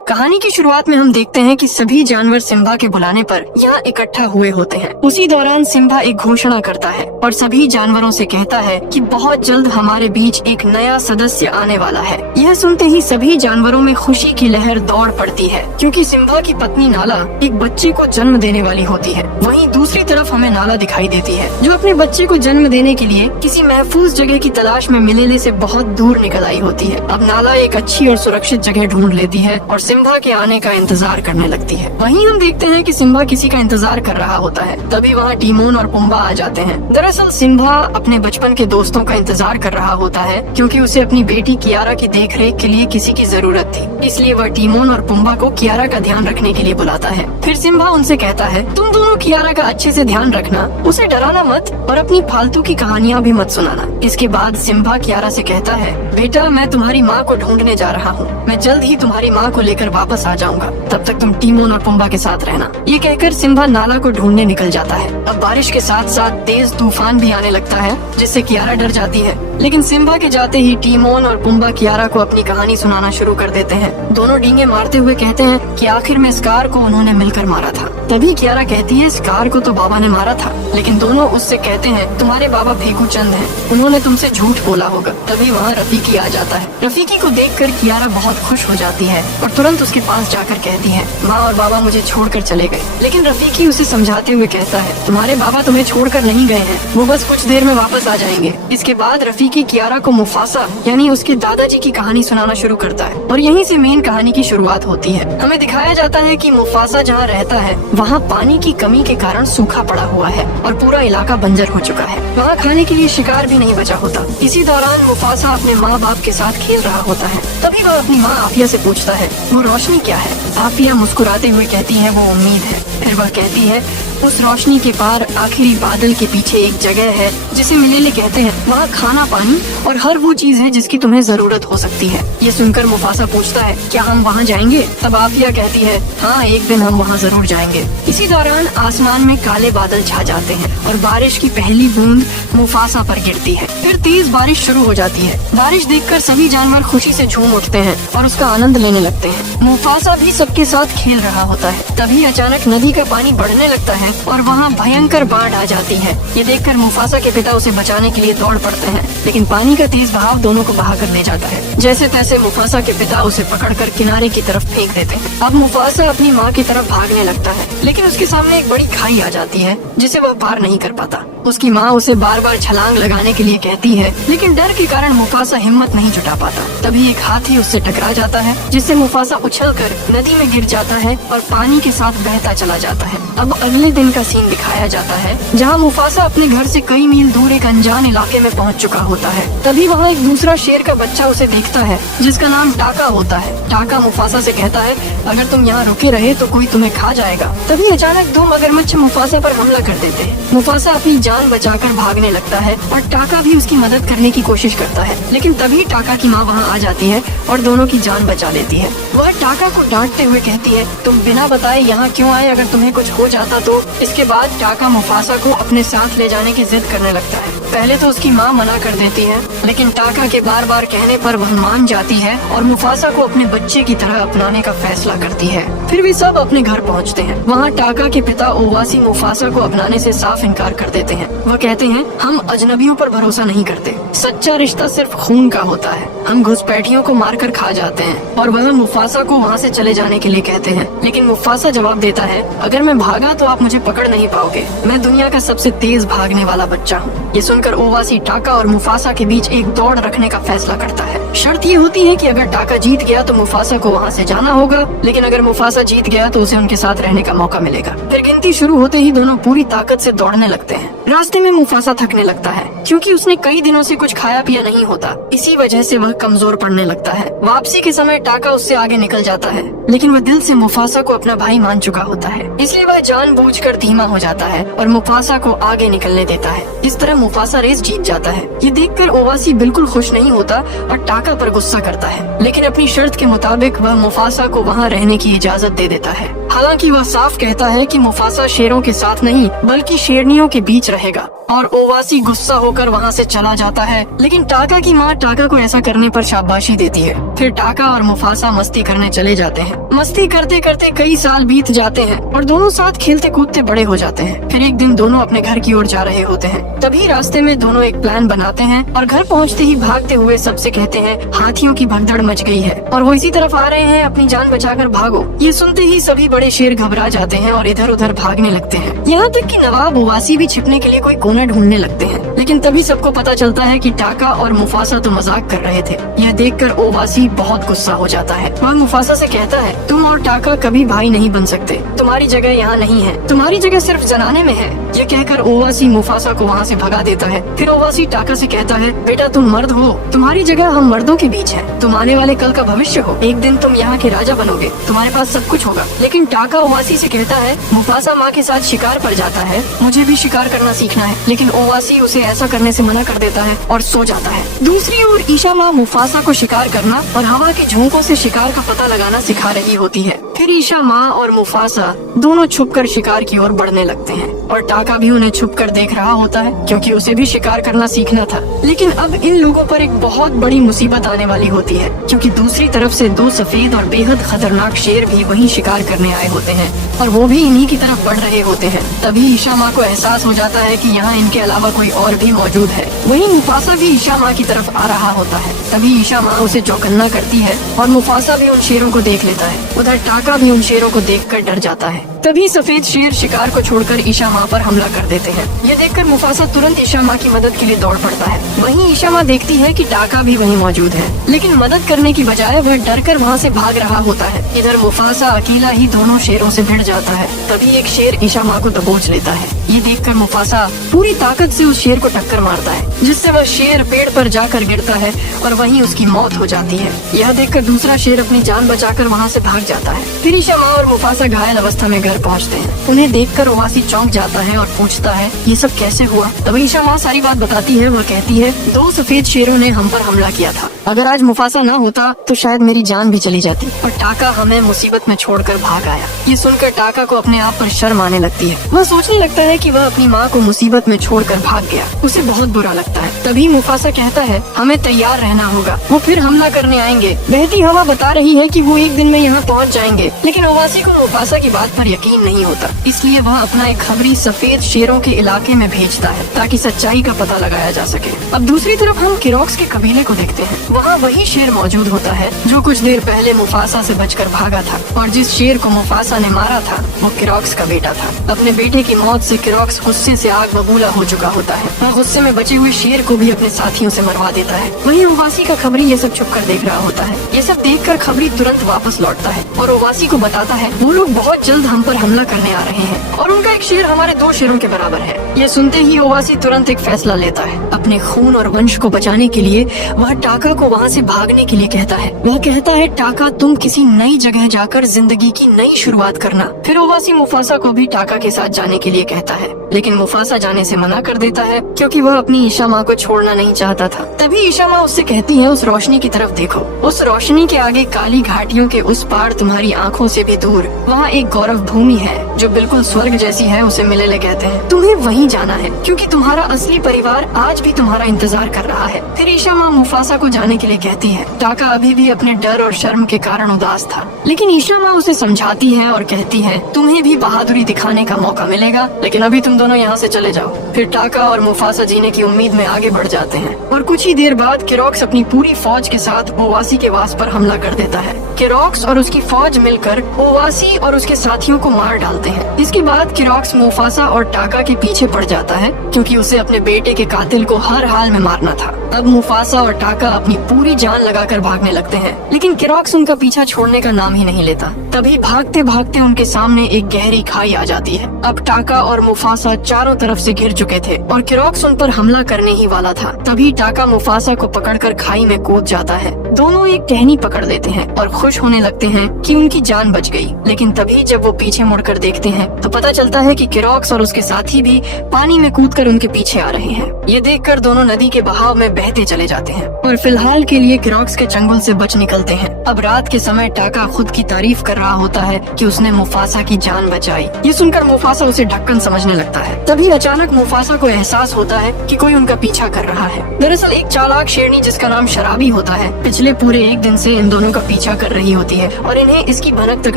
कहानी की शुरुआत में हम देखते हैं कि सभी जानवर सिम्बा के बुलाने पर यहाँ इकट्ठा हुए होते हैं। उसी दौरान सिम्बा एक घोषणा करता है और सभी जानवरों से कहता है कि बहुत जल्द हमारे बीच एक नया सदस्य आने वाला है। यह सुनते ही सभी जानवरों में खुशी की लहर दौड़ पड़ती है, क्योंकि सिम्बा की पत्नी नाला एक बच्चे को जन्म देने वाली होती है। वहीं दूसरी तरफ हमें नाला दिखाई देती है, जो अपने बच्चे को जन्म देने के लिए किसी महफूज जगह की तलाश में मिलेले से बहुत दूर निकल आई होती है। अब नाला एक अच्छी और सुरक्षित जगह ढूंढ लेती है और सिम्बा के आने का इंतजार करने लगती है। वहीं हम देखते हैं कि सिम्बा किसी का इंतजार कर रहा होता है। तभी वहाँ टीमोन और पुम्बा आ जाते हैं। दरअसल सिम्बा अपने बचपन के दोस्तों का इंतजार कर रहा होता है, क्योंकि उसे अपनी बेटी कियारा की देखरेख के लिए किसी की जरूरत थी। इसलिए वह टीमोन और पुम्बा को कियारा का ध्यान रखने के लिए बुलाता है। फिर सिम्बा उनसे कहता है, तुम दोनों कियारा का अच्छे से ध्यान रखना, उसे डराना मत और अपनी फालतू की कहानियाँ भी मत सुनाना। इसके बाद सिम्बा कियारा से कहता है, बेटा मैं तुम्हारी माँ को ढूंढने जा रहा हूँ। मैं जल्द ही तुम्हारी माँ को लेकर वापस आ जाऊंगा। तब तक तुम टीमोन और पुम्बा के साथ रहना। ये कहकर सिम्बा नाला को ढूंढने निकल जाता है। अब बारिश के साथ साथ तेज तूफान भी आने लगता है, जिससे कियारा डर जाती है। लेकिन सिम्बा के जाते ही टीमोन और पुम्बा कियारा को अपनी कहानी सुनाना शुरू कर देते हैं। दोनों डींगे मारते हुए कहते हैं कि आखिर में स्कार को उन्होंने मिलकर मारा था। तभी कियारा कहती है, स्कार को तो बाबा ने मारा था। लेकिन दोनों उससे कहते हैं, तुम्हारे बाबा फेकू चंद हैं, उन्होंने तुमसे झूठ बोला होगा। तभी वहाँ रफीकी आ जाता है। रफीकी को देखकर कियारा बहुत खुश हो जाती है और तुरंत उसके पास जाकर कहती है, माँ और बाबा मुझे छोड़कर चले गए। लेकिन रफीकी उसे समझाते हुए कहता है, तुम्हारे बाबा तुम्हें छोड़कर नहीं गए हैं, वो बस कुछ देर में वापस आ जाएंगे। इसके बाद रफीकी कियारा को मुफासा यानी उसके दादाजी की कहानी सुनाना शुरू करता है और यहीं से मेन कहानी की शुरुआत होती है। हमें दिखाया जाता है कि मुफासा जहाँ रहता है वहाँ पानी की कमी के कारण सूखा पड़ा हुआ है और पूरा इलाका बंजर हो चुका है। वहाँ खाने के लिए शिकार भी नहीं बचा होता। इसी दौरान मुफासा अपने माँ बाप के साथ खेल रहा होता है। तभी वह अपनी माँ आफिया से पूछता है, वो रोशनी क्या है? आफिया मुस्कुराते हुए कहती है, वो उम्मीद है। फिर वह कहती है, उस रोशनी के पार आखिरी बादल के पीछे एक जगह है जिसे मिलेले कहते हैं। वहाँ खाना पानी और हर वो चीज है जिसकी तुम्हें जरूरत हो सकती है। ये सुनकर मुफासा पूछता है, क्या हम वहाँ जाएंगे? तब आफिया कहती है, हाँ एक दिन हम वहाँ जरूर जाएंगे। इसी दौरान आसमान में काले बादल छा जाते हैं और बारिश की पहली बूंद मुफासा पर गिरती है। फिर तेज बारिश शुरू हो जाती है। बारिश देखकर सभी जानवर खुशी से झूम उठते हैं और उसका आनंद लेने लगते हैं। मुफासा भी सबके साथ खेल रहा होता है। तभी अचानक नदी का पानी बढ़ने लगता है और वहाँ भयंकर बाढ़ आ जाती है। ये देखकर मुफासा के पिता उसे बचाने के लिए दौड़ पड़ते हैं, लेकिन पानी का तेज बहाव दोनों को बहा कर ले जाता है। जैसे तैसे मुफासा के पिता उसे पकड़कर किनारे की तरफ फेंक देते हैं। अब मुफासा अपनी माँ की तरफ भागने लगता है, लेकिन उसके सामने एक बड़ी खाई आ जाती है जिसे वह पार नहीं कर पाता। उसकी माँ उसे बार बार छलांग लगाने के लिए कहती है, लेकिन डर के कारण मुफासा हिम्मत नहीं जुटा पाता। तभी एक हाथी उससे टकरा जाता है, जिससे मुफासा उछलकर नदी में गिर जाता है और पानी के साथ बहता चला जाता है। अब अगले दिन का सीन दिखाया जाता है, जहाँ मुफासा अपने घर से कई मील दूर एक अनजान इलाके में पहुँच चुका होता है। तभी वहाँ एक दूसरा शेर का बच्चा उसे देखता है, जिसका नाम टाका होता है। टाका मुफासा से कहता है, अगर तुम यहाँ रुके रहे तो कोई तुम्हें खा जाएगा। तभी अचानक दो मगरमच्छ मुफासा पर हमला कर देते हैं। मुफासा अपनी जान बचाकर भागने लगता है और टाका भी उसकी मदद करने की कोशिश करता है, लेकिन तभी टाका की माँ वहाँ आ जाती है और दोनों की जान बचा लेती है। वह टाका को डांटते हुए कहती है, तुम बिना बताए यहाँ क्यों आए? अगर तुम्हें कुछ हो जाता तो? इसके बाद टाका मुफासा को अपने साथ ले जाने की जिद करने लगता है। पहले तो उसकी माँ मना कर देती है, लेकिन टाका के बार बार कहने पर वह मान जाती है और मुफासा को अपने बच्चे की तरह अपनाने का फैसला करती है। फिर वे सब अपने घर पहुँचते हैं। वहाँ टाका के पिता ओवासी मुफासा को अपनाने से साफ इनकार कर देते हैं। वह कहते हैं, हम अजनबियों पर भरोसा नहीं करते, सच्चा रिश्ता सिर्फ खून का होता है। हम घुसपैठियों को मारकर खा जाते हैं। और वह मुफासा को वहाँ से चले जाने के लिए कहते हैं, लेकिन मुफासा जवाब देता है, अगर मैं भागा तो आप मुझे पकड़ नहीं पाओगे। मैं दुनिया का सबसे तेज भागने वाला बच्चा हूँ। ये सुनकर ओवासी टाका और मुफासा के बीच एक दौड़ रखने का फैसला करता है। शर्त ये होती है कि अगर टाका जीत गया तो मुफासा को वहाँ से जाना होगा, लेकिन अगर मुफासा जीत गया तो उसे उनके साथ रहने का मौका मिलेगा। फिर गिनती शुरू होते ही दोनों पूरी ताकत से दौड़ने लगते हैं। रास्ते में मुफासा थकने लगता है, क्योंकि उसने कई दिनों से कुछ खाया पिया नहीं होता। इसी वजह से वह कमजोर पड़ने लगता है। वापसी के समय टाका उससे आगे निकल जाता है, लेकिन वह दिल से मुफासा को अपना भाई मान चुका होता है, इसलिए वह जानबूझकर धीमा हो जाता है और मुफासा को आगे निकलने देता है। इस तरह मुफासा रेस जीत जाता है। ये देखकर ओवासी बिल्कुल खुश नहीं होता और टाका पर गुस्सा करता है, लेकिन अपनी शर्त के मुताबिक वह मुफासा को वहाँ रहने की इजाजत दे देता है। हालांकि वह साफ कहता है कि मुफासा शेरों के साथ नहीं बल्कि शेरनियों के बीच रहेगा, और ओवासी गुस्सा होकर वहाँ से चला जाता है। लेकिन टाका की माँ टाका को ऐसा करने पर शाबाशी देती है। फिर टाका और मुफासा मस्ती करने चले जाते हैं। मस्ती करते करते कई साल बीत जाते हैं और दोनों साथ खेलते कूदते बड़े हो जाते हैं। फिर एक दिन दोनों अपने घर की ओर जा रहे होते हैं। तभी रास्ते में दोनों एक प्लान बनाते हैं और घर पहुंचते ही भागते हुए सबसे कहते हैं हाथियों की भगदड़ मच गई है और वो इसी तरफ आ रहे हैं, अपनी जान बचाकर भागो। ये सुनते ही सभी बड़े शेर घबरा जाते हैं और इधर उधर भागने लगते हैं। यहाँ तक कि नवाब ओवासी भी छिपने के लिए कोई कोना ढूंढने लगते हैं। लेकिन तभी सबको पता चलता है कि टाका और मुफासा तो मजाक कर रहे थे। यह देखकर ओवासी बहुत गुस्सा हो जाता है। वह मुफासा से कहता है तुम और टाका कभी भाई नहीं बन सकते, तुम्हारी जगह यहाँ नहीं है, तुम्हारी जगह सिर्फ जनाने में है। ये कहकर ओवासी मुफासा को वहाँ से भगा देता है। फिर ओवासी टाका से कहता है बेटा तुम मर्द हो, तुम्हारी जगह हम मर्दों के बीच है, तुम आने वाले कल का भविष्य हो, एक दिन तुम यहाँ के राजा बनोगे, तुम्हारे पास सब कुछ होगा। लेकिन टाका ओवासी से कहता है मुफासा माँ के साथ शिकार पर जाता है, मुझे भी शिकार करना सीखना है। लेकिन ओवासी उसे ऐसा करने से मना कर देता है और सो जाता है। दूसरी ओर ईशा माँ मुफासा को शिकार करना और हवा के झोंकों से शिकार का पता लगाना सिखा रही होती है। फिर ईशा माँ और मुफासा दोनों छुपकर शिकार की ओर बढ़ने लगते हैं और टाका भी उन्हें छुपकर देख रहा होता है क्योंकि उसे भी शिकार करना सीखना था। लेकिन अब इन लोगों पर एक बहुत बड़ी मुसीबत आने वाली होती है क्योंकि दूसरी तरफ से दो सफेद और बेहद खतरनाक शेर भी वहीं शिकार करने आए होते हैं और वो भी इन्हीं की तरफ बढ़ रहे होते हैं। तभी ईशा माँ को एहसास हो जाता है कि यहाँ इनके अलावा कोई और भी मौजूद है। वहीं मुफासा भी ईशा माँ की तरफ आ रहा होता है। तभी ईशा माँ उसे चौकन्ना करती है और मुफासा भी उन शेरों को देख लेता है। उधर टाका भी उन शेरों को देखकर डर जाता है। तभी सफेद शेर शिकार को छोड़कर ईशा माँ पर हमला कर देते हैं। ये देखकर मुफासा तुरंत ईशा माँ की मदद के लिए दौड़ पड़ता है। वहीं ईशा माँ देखती है कि टाका भी वहीं मौजूद है, लेकिन मदद करने की बजाय वह डरकर वहाँ से भाग रहा होता है। इधर मुफासा अकेला ही दोनों शेरों से भिड़ जाता है। तभी एक शेर ईशा माँ को दबोच लेता है। ये देखकर मुफासा पूरी ताकत से उस शेर को टक्कर मारता है, जिससे वह शेर पेड़ पर जाकर गिरता है और वहीं उसकी मौत हो जाती है। यह देखकर दूसरा शेर अपनी जान बचाकर वहाँ से भाग जाता है। फिर ईशा माँ और मुफासा घायल अवस्था में घर पहुँचते हैं। उन्हें देखकर ओवासी चौंक जाता है और पूछता है ये सब कैसे हुआ। तभी ईशा माँ सारी बात बताती है। वह कहती है दो सफेद शेरों ने हम पर हमला किया था, अगर आज मुफासा न होता तो शायद मेरी जान भी चली जाती और टाका हमें मुसीबत में छोड़कर भाग आया। ये सुनकर टाका को अपने आप पर शर्म आने लगती है। वह सोचने लगता है कि वह अपनी माँ को मुसीबत में छोड़कर भाग गया। उसे बहुत बुरा लगता है। तभी मुफासा कहता है हमें तैयार रहना होगा, वो फिर हमला करने आएंगे। बहती हवा बता रही है कि वो एक दिन में यहाँ पहुँच जाएंगे। लेकिन ओवासी को मुफासा की बात पर यकीन नहीं होता, इसलिए वह अपना एक खबरी सफेद शेरों के इलाके में भेजता है ताकि सच्चाई का पता लगाया जा सके। अब दूसरी तरफ हम किरोक्स के कबीले को देखते हैं। वहाँ वही शेर मौजूद होता है जो कुछ देर पहले मुफासा से बचकर भागा था और जिस शेर को मुफासा ने मारा था वो किरोक्स का बेटा था। अपने बेटे की मौत से किरोक्स गुस्से से आग बबूला हो चुका होता है। वह गुस्से में बचे हुए शेर को भी अपने साथियों से मरवा देता है। वहीं ओवासी का खबरी ये सब छुपकर देख रहा होता है। ये सब देखकर खबरी तुरंत वापस लौटता है और ओवासी को बताता है वो लोग बहुत जल्द हम पर हमला करने आ रहे हैं और उनका एक शेर हमारे दो शेरों के बराबर है। ये सुनते ही ओवासी तुरंत एक फैसला लेता है। अपने खून और वंश को बचाने के लिए वह टाका को वहाँ से भागने के लिए कहता है। वह कहता है टाका तुम किसी नई जगह जाकर जिंदगी की नई शुरुआत करना। फिर ओवासी मुफासा को भी टाका के साथ जाने के लिए कहता है, लेकिन मुफासा जाने से मना कर देता है क्योंकि वह अपनी ईशा माँ को छोड़ना नहीं चाहता था। तभी ईशा माँ उससे कहती है उस रोशनी की तरफ देखो, उस रोशनी के आगे काली घाटियों के उस पार तुम्हारी आँखों से भी दूर वहाँ एक गौरव भूमि है जो बिल्कुल स्वर्ग जैसी है, उसे मिलेले कहते हैं। तुम्हें वहीं जाना है क्योंकि तुम्हारा असली परिवार आज भी तुम्हारा इंतजार कर रहा है। फिर ईशा माँ मुफासा को जाने के लिए कहती है। टाका अभी भी अपने डर और शर्म के कारण उदास था, लेकिन ईशा माँ उसे समझाती है और कहती है तुम्हें भी बहादुरी दिखाने का मौका मिलेगा, लेकिन अभी तुम दोनों यहाँ से चले जाओ। फिर टाका और मुफासा जीने की उम्मीद में आगे बढ़ जाते हैं और कुछ ही देर बाद किरोक्स अपनी पूरी फौज के साथ ओवासी के वास पर हमला कर देता है। किरोक्स और उसकी फौज मिलकर ओवासी और उसके साथियों को मार डालते हैं। इसके बाद किरोक्स मुफासा और टाका के पीछे पड़ जाता है क्योंकि उसे अपने बेटे के कातिल को हर हाल में मारना था। अब मुफासा और टाका अपनी पूरी जान लगाकर भागने लगते हैं, लेकिन किरोक्स उनका पीछा छोड़ने का नाम ही नहीं लेता। तभी भागते भागते उनके सामने एक गहरी खाई आ जाती है। अब टाका और मुफासा चारों तरफ से घिर चुके थे और किरोक्स उन पर हमला करने ही वाला था। तभी टाका मुफासा को पकड़कर खाई में कूद जाता है। दोनों एक टहनी पकड़ लेते हैं और खुश होने लगते हैं कि उनकी जान बच गई। लेकिन तभी जब वो पीछे पीछे मुड़कर देखते हैं तो पता चलता है कि किरॉक्स और उसके साथी भी पानी में कूदकर उनके पीछे आ रहे हैं। ये देखकर दोनों नदी के बहाव में बहते चले जाते हैं और फिलहाल के लिए किरॉक्स के चंगुल से बच निकलते हैं। अब रात के समय टाका खुद की तारीफ कर रहा होता है कि उसने मुफासा की जान बचाई। ये सुनकर मुफासा उसे ढक्कन समझने लगता है। तभी अचानक मुफासा को एहसास होता है कि कोई उनका पीछा कर रहा है। दरअसल एक चालाक शेरनी जिसका नाम शराबी होता है पिछले पूरे एक दिन से इन दोनों का पीछा कर रही होती है और इन्हें इसकी भनक तक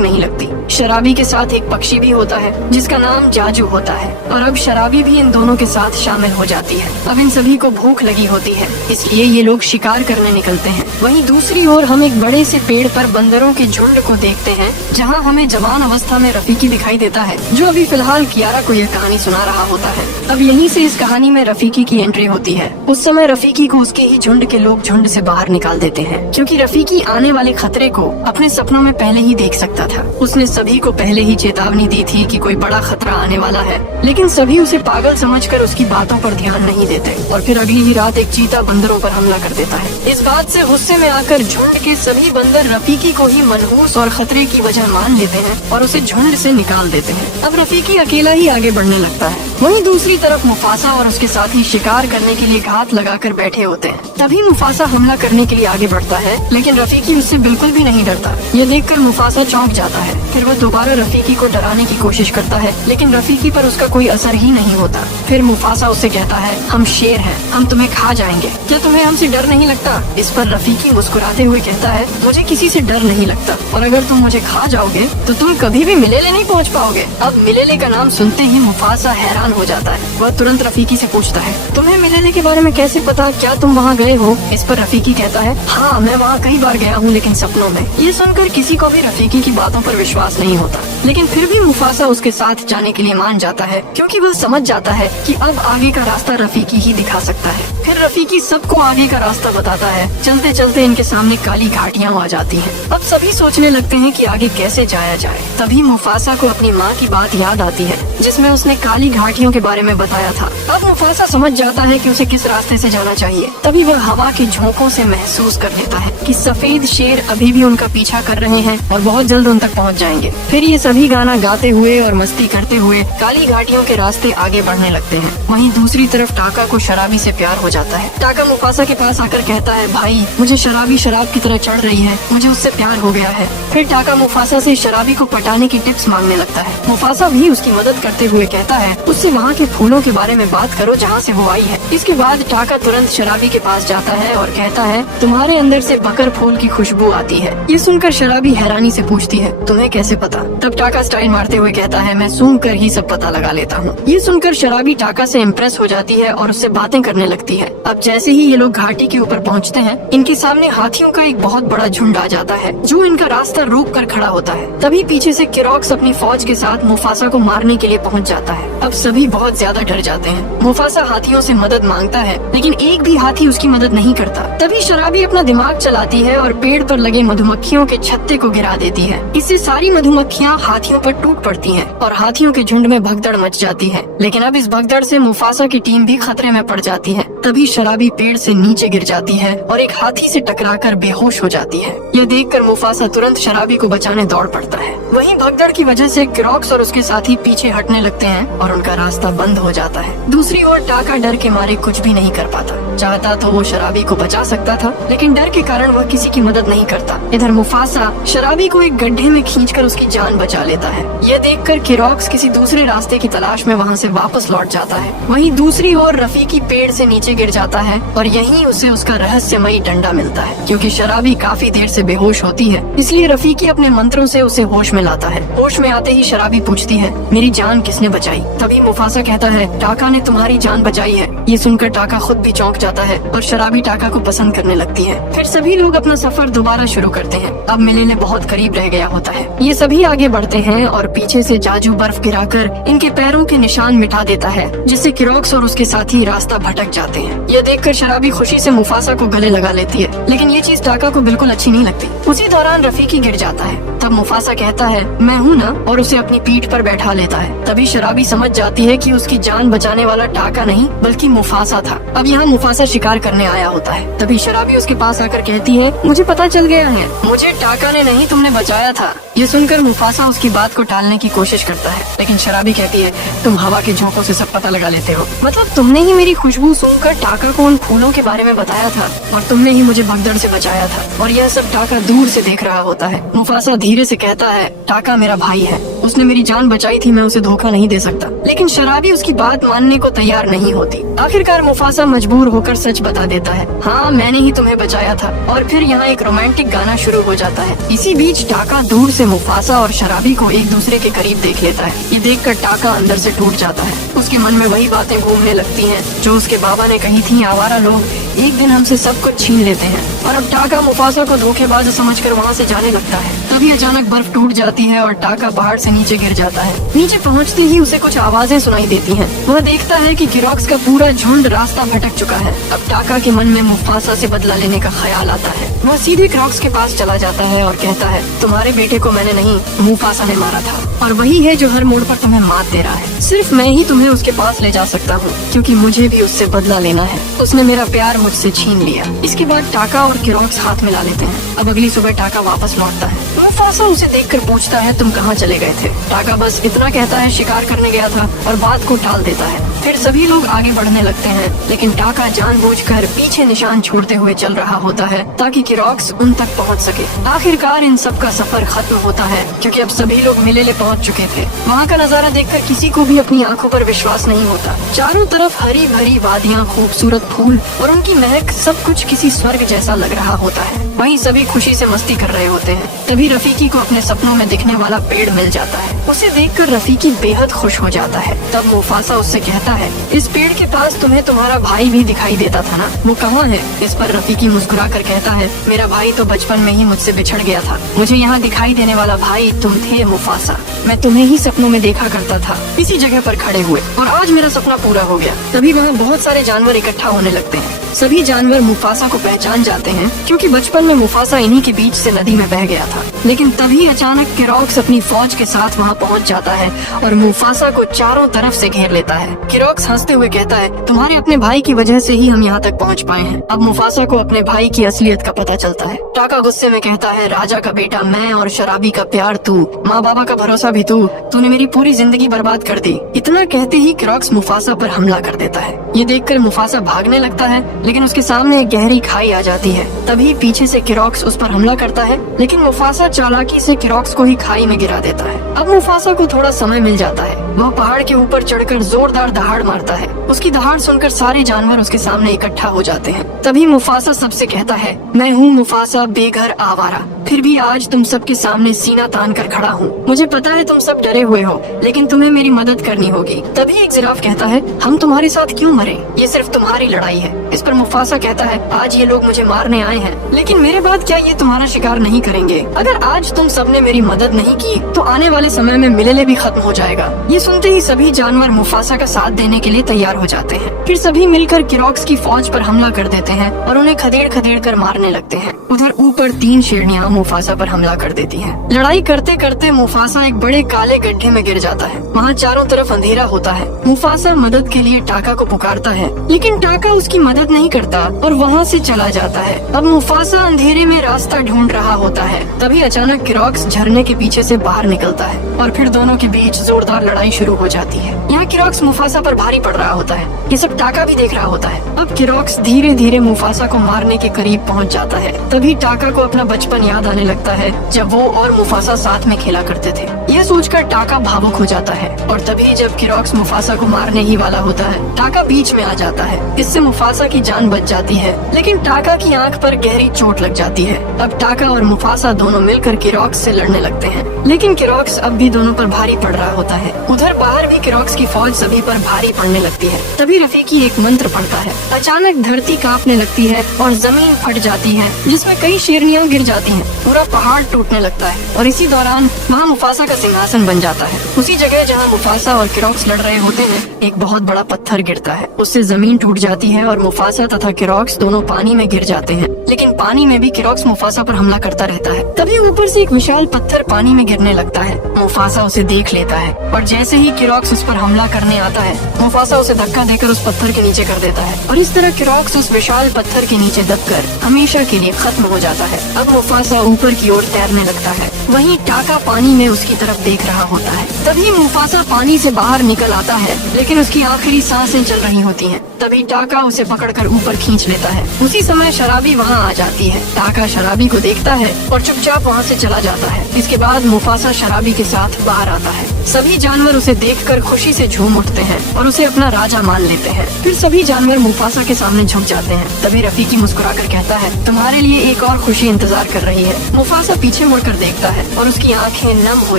नहीं लगती। शराबी के साथ एक पक्षी भी होता है जिसका नाम जाजू होता है और अब शराबी भी इन दोनों के साथ शामिल हो जाती है। अब इन सभी को भूख लगी होती है, इसलिए ये लोग शिकार करने निकलते हैं। वहीं दूसरी ओर हम एक बड़े से पेड़ पर बंदरों के झुंड को देखते हैं जहाँ हमें जवान अवस्था में रफीकी दिखाई देता है जो अभी फिलहाल कियारा को यह कहानी सुना रहा होता है। अब यहीं से इस कहानी में रफीकी की एंट्री होती है। उस समय रफीकी को उसके ही झुंड के लोग झुंड से बाहर निकाल देते हैं क्योंकि रफीकी आने वाले खतरे को अपने सपनों में पहले ही देख सकता था। उसने सभी को पहले ही चेतावनी दी थी कि कोई बड़ा खतरा आने वाला है, लेकिन सभी उसे पागल समझकर उसकी बातों पर ध्यान नहीं देते और फिर अगली ही रात एक चीता बंदरों पर हमला कर देता है। इस बात से गुस्से में आकर झुंड के सभी बंदर रफीकी को ही मनहूस और खतरे की वजह मान लेते हैं और उसे झुंड से निकाल देते हैं। अब रफीकी अकेला ही आगे बढ़ने लगता है। वहीं दूसरी तरफ मुफासा और उसके साथी शिकार करने के लिए घात लगाकर बैठे होते हैं। तभी मुफासा हमला करने के लिए आगे बढ़ता है, लेकिन रफीकी उससे बिल्कुल भी नहीं डरता। ये देखकर मुफासा चौंक जाता है। फिर वह दोबारा रफीकी को डराने की कोशिश करता है, लेकिन रफीकी पर उसका कोई असर ही नहीं होता। फिर मुफासा उससे कहता है, हम शेर हैं, हम तुम्हें खा जाएंगे, क्या तुम्हें हमसे डर नहीं लगता? इस पर रफीकी मुस्कुराते हुए कहता है, मुझे किसी से डर नहीं लगता और अगर तुम मुझे खा जाओगे तो तुम कभी भी मिलेले नहीं पहुंच पाओगे। अब मिलेले का नाम सुनते ही मुफासा हैरान हो जाता है। वह तुरंत रफीकी से पूछता है, तुम्हें मिलेले के बारे में कैसे पता? क्या तुम वहाँ गए हो? इस पर रफीकी कहता है, हाँ मैं वहाँ कई बार गया हूँ, लेकिन सपनों में। ये सुनकर किसी को भी रफीकी की बातों पर विश्वास नहीं होता, लेकिन फिर भी मुफासा उसके साथ जाने के लिए मान जाता है क्योंकि वह समझ जाता है कि अब आगे का रास्ता रफीकी ही दिखा सकता है। फिर रफीकी सबको आगे का रास्ता बताता है। चलते चलते इनके सामने काली घाटियाँ आ जाती हैं। अब सभी सोचने लगते हैं कि आगे कैसे जाया जाए। तभी मुफासा को अपनी माँ की बात याद आती है जिसमें उसने काली घाटियों के बारे में बताया था। अब मुफासा समझ जाता है कि उसे किस रास्ते से जाना चाहिए। तभी वह हवा के झोंकों से महसूस कर लेता है कि सफेद शेर अभी भी उनका पीछा कर रहे हैं और बहुत जल्द उन तक पहुँच जाएंगे। फिर ये सभी गाना गाते हुए और मस्ती करते हुए काली घाटियों के रास्ते आगे बढ़ने लगते हैं। वहीं दूसरी तरफ टाका को शराबी से प्यार हो जाता है। टाका मुफासा के पास आकर कहता है, भाई मुझे शराबी शराब की तरह चढ़ रही है, मुझे उससे प्यार हो गया है। फिर टाका मुफासा से शराबी को पटाने की टिप्स मांगने लगता है। मुफासा भी उसकी मदद करते हुए कहता है, उससे वहाँ के फूलों के बारे में बात करो जहाँ से वो आई है। इसके बाद टाका तुरंत शराबी के पास जाता है और कहता है, तुम्हारे अंदर से बकर फूल की खुशबू आती है। ये सुनकर शराबी हैरानी से पूछती है, तुम्हें कैसे पता? तब टाका स्टाइल मारते हुए कहता है, मैं सूंघ कर ही सब पता लगा लेता हूँ। ये सुनकर शराबी टाका से इम्प्रेस हो जाती है और उससे बातें करने लगती है। अब जैसे ही ये लोग घाटी के ऊपर पहुँचते हैं, इनके सामने हाथियों का एक बहुत बड़ा झुंड आ जाता है जो इनका रास्ता रोक कर खड़ा होता है। तभी पीछे से किरॉक्स अपनी फौज के साथ मुफासा को मारने के लिए पहुँच जाता है। अब सभी बहुत ज्यादा डर जाते हैं। मुफासा हाथियों से मदद मांगता है, लेकिन एक भी हाथी उसकी मदद नहीं करता। तभी शराबी अपना दिमाग चलाती है और पेड़ पर लगे मधुमक्खियों के छत्ते को गिरा देती है। इससे सारी मधुमक्खियाँ हाथियों पर टूट पड़ती हैं और हाथियों के झुंड में भगदड़ मच जाती है। लेकिन अब इस भगदड़ से मुफासा की टीम भी खतरे में पड़ जाती है। तभी शराबी पेड़ से नीचे गिर जाती है और एक हाथी से टकराकर बेहोश हो जाती है। यह देखकर मुफासा तुरंत शराबी को बचाने दौड़ पड़ता है। वहीं भगदड़ की वजह से किरॉक्स और उसके साथी पीछे हटने लगते हैं और उनका रास्ता बंद हो जाता है। दूसरी ओर टाका डर के मारे कुछ भी नहीं कर पाता। चाहता तो वो शराबी को बचा सकता था, लेकिन डर के कारण वह किसी की मदद नहीं करता। इधर मुफासा शराबी को एक गड्ढे में खींचकर उसकी जान बचा लेता है। यह देखकर किरॉक्स किसी दूसरे रास्ते की तलाश में वहाँ से वापस लौट जाता है। वहीं दूसरी ओर रफीकी पेड़ से नीचे गिर जाता है और यहीं उसे उसका रहस्यमयी डंडा मिलता है। क्योंकि शराबी काफी देर से बेहोश होती है, इसलिए रफीकी अपने मंत्रों से उसे होश में लाता है। होश में आते ही शराबी पूछती है, मेरी जान किसने बचाई? तभी मुफासा कहता है, टाका ने तुम्हारी जान बचाई है। ये सुनकर टाका खुद भी चौंक जाता है और शराबी टाका को पसंद करने लगती है। फिर सभी लोग अपना सफर दोबारा शुरू करते हैं। अब मिलेले बहुत करीब रह गया होता है। ये सभी आगे बढ़ते हैं और पीछे से जाजू बर्फ गिराकर इनके पैरों के निशान मिटा देता है, जिससे किरॉक्स और उसके साथी रास्ता भटक जाते हैं। यह देखकर शराबी खुशी से मुफासा को गले लगा लेती है, लेकिन ये चीज टाका को बिल्कुल अच्छी नहीं लगती। उसी दौरान रफीकी गिर जाता है। तब मुफासा कहता है, मैं हूँ ना, और उसे अपनी पीठ पर बैठा लेता है। तभी शराबी समझ जाती है कि उसकी जान बचाने वाला टाका नहीं बल्कि मुफासा था। अब यहाँ मुफासा शिकार करने आया होता है। तभी शराबी उसके पास आकर कहती है, मुझे पता चल गया है, मुझे टाका ने नहीं तुमने बचाया था। ये सुनकर मुफासा उसकी बात को टालने की कोशिश करता है, लेकिन शराबी कहती है, तुम हवा के झोंकों से सब पता लगा लेते हो। मतलब तुमने ही मेरी खुशबू सूंघकर टाका को उन फूलों के बारे में बताया था और तुमने ही मुझे भगदड़ से बचाया था, और यह सब टाका दूर से देख रहा होता है। मुफासा धीरे से कहता है, टाका मेरा भाई है, उसने मेरी जान बचाई थी, मैं उसे धोखा नहीं दे सकता। लेकिन शराबी उसकी बात मानने को तैयार नहीं होती। आखिरकार मुफासा मजबूर होकर सच बता देता है, हाँ मैंने ही तुम्हें बचाया था। और फिर यहाँ एक रोमांटिक गाना शुरू हो जाता है। इसी बीच टाका दूर से मुफासा और शराबी को एक दूसरे के करीब देख लेता है। ये देखकर टाका अंदर से टूट जाता है। उसके मन में वही बातें घूमने लगती हैं जो उसके बाबा ने कही थी, आवारा लोग एक दिन हमसे सब कुछ छीन लेते हैं। और अब टाका मुफासा को धोखेबाज समझकर वहाँ से जाने लगता है। तभी अचानक बर्फ टूट जाती है और टाका पहाड़ से नीचे गिर जाता है। नीचे पहुँचते ही उसे कुछ आवाजें सुनाई देती हैं। वह देखता है कि किरोक्स का पूरा झुंड रास्ता भटक चुका है। अब टाका के मन में मुफासा से बदला लेने का ख्याल आता है। वह सीधे किरोक्स के पास चला जाता है और कहता है, तुम्हारे बेटे को मैंने नहीं, मुफासा ने मारा था, और वही है जो हर मोड़ पर तुम्हें मात दे रहा है। सिर्फ मैं ही तुम्हें उसके पास ले जा सकता हूँ, क्योंकि मुझे भी उससे बदला लेना है। उसने मेरा प्यार मुझसे छीन लिया। इसके बाद टाका और किरोक्स हाथ मिला लेते हैं। अब अगली सुबह टाका वापस लौटता है। मुफासा उसे देखकर पूछता है, तुम कहाँ चले गए थे? टाका बस इतना कहता है, शिकार करने गया था, और बात को टाल देता है। फिर सभी लोग आगे बढ़ने लगते हैं, लेकिन टाका जानबूझकर पीछे निशान छोड़ते हुए चल रहा होता है ताकि किरोक्स उन तक पहुंच सके। आखिरकार इन सब का सफर खत्म होता है, क्योंकि अब सभी लोग मिलेले पहुंच चुके थे। वहाँ का नजारा देखकर किसी को भी अपनी आंखों पर विश्वास नहीं होता। चारों तरफ हरी भरी वादियाँ, खूबसूरत फूल और उनकी महक, सब कुछ किसी स्वर्ग जैसा लग रहा होता है। वहीं सभी खुशी से मस्ती कर रहे होते हैं। तभी रफीकी को अपने सपनों में दिखने वाला पेड़ मिल जाता है। उसे देखकर रफीकी बेहद खुश हो जाता है। तब मुफासा उससे कहता है, इस पेड़ के पास तुम्हें तुम्हारा भाई भी दिखाई देता था ना, वो कहाँ है? इस पर रफीकी मुस्कुरा कर कहता है, मेरा भाई तो बचपन में ही मुझसे बिछड़ गया था। मुझे यहाँ दिखाई देने वाला भाई तुम थे मुफासा। मैं तुम्हें ही सपनों में देखा करता था, इसी जगह पर खड़े हुए, और आज मेरा सपना पूरा हो गया। तभी वहाँ बहुत सारे जानवर इकट्ठा होने लगते हैं। सभी जानवर मुफासा को पहचान जाते हैं, क्योंकि बचपन में मुफासा इन्हीं के बीच से नदी में बह गया था। लेकिन तभी अचानक किरोक्स अपनी फौज के साथ वहाँ पहुँच जाता है और मुफासा को चारों तरफ से घेर लेता है। किरोक्स हंसते हुए कहता है, तुम्हारे अपने भाई की वजह से ही हम यहाँ तक पहुँच पाए हैं। अब मुफासा को अपने भाई की असलियत का पता चलता है। टाका गुस्से में कहता है, राजा का बेटा मैं और शराबी का प्यार तू, माँ बाबा का भरोसा भी तूने मेरी पूरी जिंदगी बर्बाद कर दी। इतना कहते ही किरोक्स मुफासा पर हमला कर देता है। ये देखकर मुफासा भागने लगता है, लेकिन उसके सामने एक गहरी खाई आ जाती है। तभी पीछे से किरोक्स उस पर हमला करता है, लेकिन मुफासा चालाकी से किरोक्स को ही खाई में गिरा देता है। अब मुफासा को थोड़ा समय मिल जाता है। वह पहाड़ के ऊपर चढ़कर जोरदार दहाड़ मारता है। उसकी दहाड़ सुनकर सारे जानवर उसके सामने इकट्ठा हो जाते हैं। तभी मुफासा सबसे कहता है, मैं हूँ मुफासा बेघर आवारा, फिर भी आज तुम सबके सामने सीना तान कर खड़ा हूँ। मुझे पता है तुम सब डरे हुए हो, लेकिन तुम्हें मेरी मदद करनी होगी। तभी एक जिराफ कहता है, हम तुम्हारे साथ क्यों मरे? ये सिर्फ तुम्हारी लड़ाई है। इस पर मुफासा कहता है, आज ये लोग मुझे मारने आए हैं, लेकिन मेरे बाद क्या ये तुम्हारा शिकार नहीं करेंगे? अगर आज तुम सबने मेरी मदद नहीं की तो आने वाले समय में मिलेले भी खत्म हो जाएगा। ये सुनते ही सभी जानवर मुफासा का साथ देने के लिए तैयार हो जाते हैं। फिर सभी मिलकर किरोक्स की फौज पर हमला कर देते हैं और उन्हें खदेड़ खदेड़ कर मारने लगते हैं। उधर ऊपर 3 शेरनियां मुफासा पर हमला कर देती हैं। लड़ाई करते करते मुफासा एक बड़े काले गड्ढे में गिर जाता है। वहाँ चारों तरफ अंधेरा होता है। मुफासा मदद के लिए टाका को पुकारता है, लेकिन टाका उसकी मदद नहीं करता और वहाँ से चला जाता है। अब मुफासा अंधेरे में रास्ता ढूंढ रहा होता है। तभी अचानक किरोक्स झरने के पीछे से बाहर निकलता है और फिर दोनों के बीच जोरदार लड़ाई शुरू हो जाती है। यहाँ किरोक्स मुफासा पर भारी पड़ रहा होता है। ये सब टाका भी देख रहा होता है। अब किरोक्स धीरे धीरे मुफासा को मारने के करीब पहुँच जाता है। तभी टाका को अपना बचपन याद आने लगता है, जब वो और मुफासा साथ में खेला करते थे। यह सोचकर टाका भावुक हो जाता है और तभी जब किरोक्स मुफासा को मारने ही वाला होता है, टाका बीच में आ जाता है। इससे मुफासा की जान बच जाती है, लेकिन टाका की आंख पर गहरी चोट लग जाती है। अब टाका और मुफासा दोनों मिलकर किरोक्स से लड़ने लगते हैं, लेकिन किरोक्स अब भी दोनों पर भारी पड़ रहा होता है। उधर बाहर भी किरोक्स की फौज सभी पर भारी पड़ने लगती है। तभी रफीकी एक मंत्र पढ़ता है। अचानक धरती कांपने लगती है और जमीन फट जाती है, जिसमें कई शेरनियां गिर जाती हैं। पूरा पहाड़ टूटने लगता है और इसी दौरान वहाँ मुफासा का सिंहासन बन जाता है। उसी जगह जहाँ मुफासा और किरोक्स लड़ रहे होते हैं, एक बहुत बड़ा पत्थर गिरता है। उससे जमीन टूट जाती है और मुफासा तथा किरोक्स दोनों पानी में गिर जाते हैं। लेकिन पानी में भी किरोक्स मुफासा पर हमला करता रहता है। तभी ऊपर से एक विशाल पत्थर पानी में गिरने लगता है। मुफासा उसे देख लेता है और जैसे ही किरोक्स उस पर हमला करने आता है, मुफासा उसे धक्का देकर उस पत्थर के नीचे कर देता है और इस तरह किरोक्स उस विशाल पत्थर के नीचे दबकर हमेशा के लिए खत्म हो जाता है। अब मुफासा ऊपर की ओर तैरने लगता है। वहीं टाका पानी में उसकी तरफ देख रहा होता है। तभी मुफासा पानी से बाहर निकल आता है, लेकिन उसकी आखिरी सांसें चल रही होती हैं। तभी टाका उसे पकड़कर ऊपर खींच लेता है। उसी समय शराबी वहाँ आ जाती है। टाका शराबी को देखता है और चुपचाप वहाँ से चला जाता है। इसके बाद मुफासा शराबी के साथ बाहर आता है। सभी जानवर उसे देखकर खुशी से झूम उठते हैं और उसे अपना राजा मान लेते हैं। फिर सभी जानवर मुफासा के सामने झुक जाते हैं। तभी रफीकी मुस्कुराकर कहता है, तुम्हारे लिए एक और खुशी इंतजार कर रही है। मुफासा पीछे मुड़कर देखता है और उसकी आंखें नम हो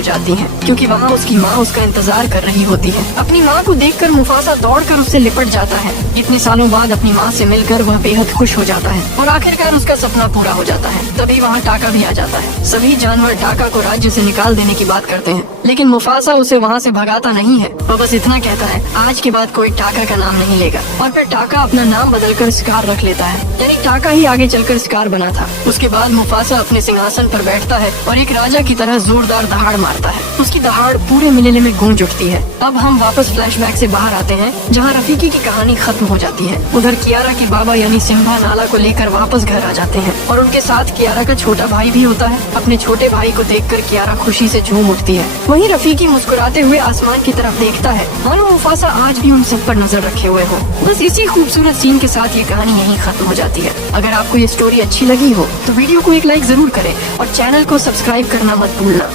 जाती हैं, क्योंकि वहाँ उसकी माँ उसका इंतजार कर रही होती है। अपनी माँ को देखकर मुफासा दौड़कर उससे लिपट जाता है। इतने सालों बाद अपनी माँ से मिलकर वह बेहद खुश हो जाता है और आखिरकार उसका सपना पूरा हो जाता है। तभी वहाँ टाका भी आ जाता है। सभी जानवर टाका को राज्य से निकाल देने की बात करते हैं, लेकिन मुफासा उसे वहाँ से भगाता नहीं है। वह बस इतना कहता है, आज के बाद कोई टाका का नाम नहीं लेगा। और फिर टाका अपना नाम बदलकर स्कार रख लेता है, यानी टाका ही आगे चलकर स्कार बना था। उसके बाद मुफासा अपने सिंहासन पर बैठता है और एक राजा की तरह जोरदार दहाड़ मारता है। उसकी दहाड़ पूरे मिलेले में गूंज उठती है। अब हम वापस फ्लैशबैक से बाहर आते हैं, जहाँ रफीकी की कहानी खत्म हो जाती है। उधर कियारा के बाबा यानी सिम्बा नाला को लेकर वापस घर आ जाते हैं और उनके साथ कियारा का छोटा भाई भी होता है। अपने छोटे भाई को देखकर कियारा खुशी से झूम उठती है। वहीं रफीकी मुस्कुराते हुए आसमान की तरफ देखता है, मानो मुफासा आज भी उन सब पर नजर रखे हुए हो। बस इसी खूबसूरत सीन के साथ ये कहानी यहीं खत्म हो जाती है। अगर आपको ये स्टोरी अच्छी लगी हो तो वीडियो को एक लाइक जरूर करें और चैनल को सब्सक्राइब करना मत भूलना।